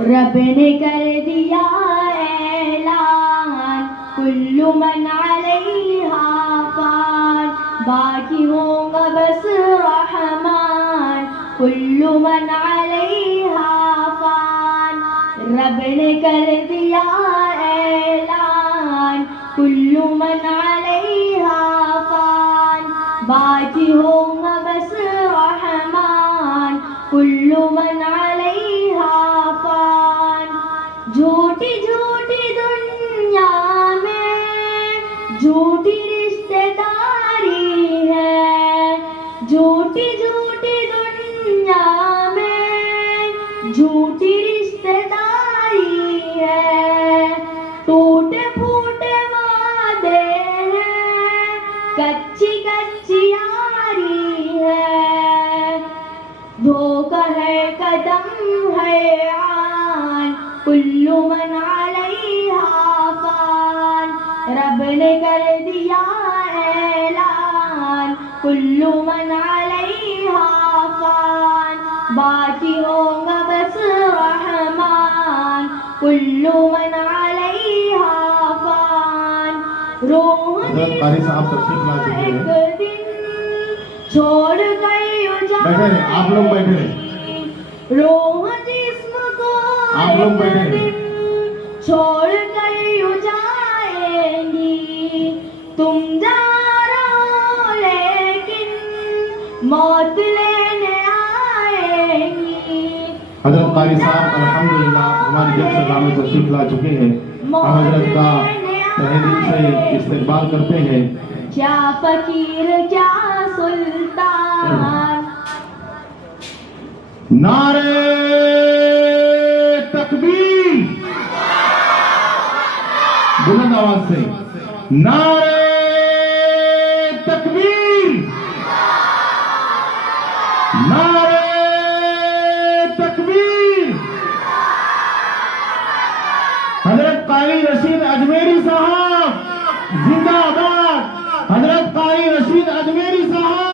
रब ने कर दिया ऐलान, कुल्लु मन अलैहा फान, बाकी होगा बस रहमान, कुल्लु मन अलैहा फान। रब ने कर दिया ऐलान, कुल्लु मन अलैहा फान, बाकी होगा बस रहमान, कुल्लु मन अलैहा फान। झूठी झूठी दुनिया में झूठी रिश्तेदारी है, झूठी झूठी दुनिया में झूठी रिश्तेदारी है, टूटे फूटे वादे हैं, कच्ची कच्ची यारी है, धोखा है कदम है आन, कुल्लु मन अलैहा फान। रब ने कर दिया ऐलान, कुल्लु मन अलैहा फान, बाकी होगा बस रहमान, कुल्लु मन अलैहा फान। हज़रत कारी साहब तशरीफ ला चुके हैं। एक दिन छोड़ गई बैठे रहे, आप लोग बैठे रहे, रोह जिस्म को आप लोग बैठे रहे। छोड़ कर जाएंगी, तुम जा रहो लेकिन मौत लेने आएंगी। हज़रत कारी साहब अल्हम्दुलिल्लाह हमारी जलसा में तशरीफ ला चुके हैं। हम हज़रत का तहे दिल से इस्तकबाल करते हैं। क्या फकीर क्या सुल्तान, नारे तकबीर, बुलंद आवाज से नारे तकबीर, नारे तकबीर। हजरत कारी रशीद अजमेरी साहब जिंदा